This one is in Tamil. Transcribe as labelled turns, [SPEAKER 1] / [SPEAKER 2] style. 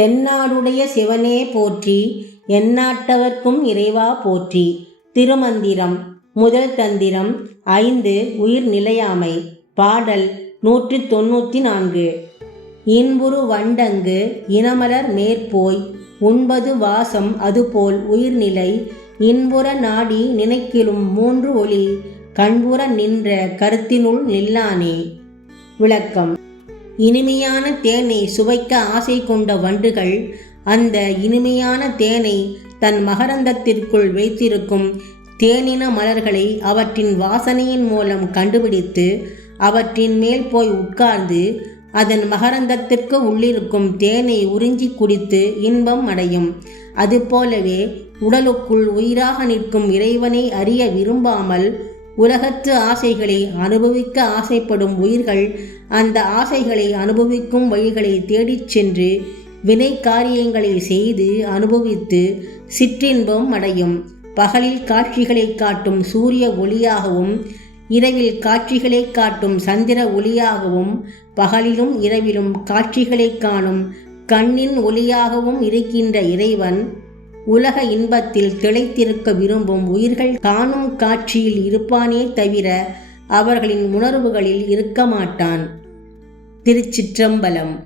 [SPEAKER 1] தென்னாடுடைய சிவனே போற்றி எந்நாட்டவர்க்கும் இறைவா போற்றி. திருமந்திரம் முதல் தந்திரம் ஐந்து உயிர் நிலையாமை. பாடல் நூற்றி தொண்ணூற்றி நான்கு இன்புறு வண்டங்கு இனமலர் மேற்போய். உண்பது வாசம் அதுபோல் உயிர்நிலை. இன்புற நாடி நினைக்கிலும் மூன்று ஒளி. கண்புற நின்ற கருத்தினுள் நில்லானே. விளக்கம். இனிமையான தேனை சுவைக்க ஆசை கொண்ட வண்டுகள் அந்த இனிமையான தேனை தன் மகரந்தத்திற்குள் வைத்திருக்கும் தேனின மலர்களை அவற்றின் வாசனையின் மூலம் கண்டுபிடித்து அவற்றின் மேல் போய் உட்கார்ந்து அதன் மகரந்தத்திற்கு உள்ளிருக்கும் தேனை உறிஞ்சி குடித்து இன்பம் அடையும். அதுபோலவே உடலுக்குள் உயிராக நிற்கும் இறைவனை அறிய விரும்பாமல் உலகத்து ஆசைகளை அனுபவிக்க ஆசைப்படும் உயிர்கள் அந்த ஆசைகளை அனுபவிக்கும் வழிகளை தேடிச் சென்று வினை காரியங்களை செய்து அனுபவித்து சிற்றின்பம் அடையும். பகலில் காட்சிகளை காட்டும் சூரிய ஒளியாகவும் இரவில் காட்சிகளை காட்டும் சந்திர ஒளியாகவும் பகலிலும் இரவிலும் காட்சிகளை காணும் கண்ணின் ஒளியாகவும் இருக்கின்ற இறைவன் உலக இன்பத்தில் திளைத்திருக்க விரும்பும் உயிர்கள் காணும் காட்சியில் இருப்பானே தவிர அவர்களின் உணர்வுகளில் இருக்க மாட்டான். திருச்சிற்றம்பலம்.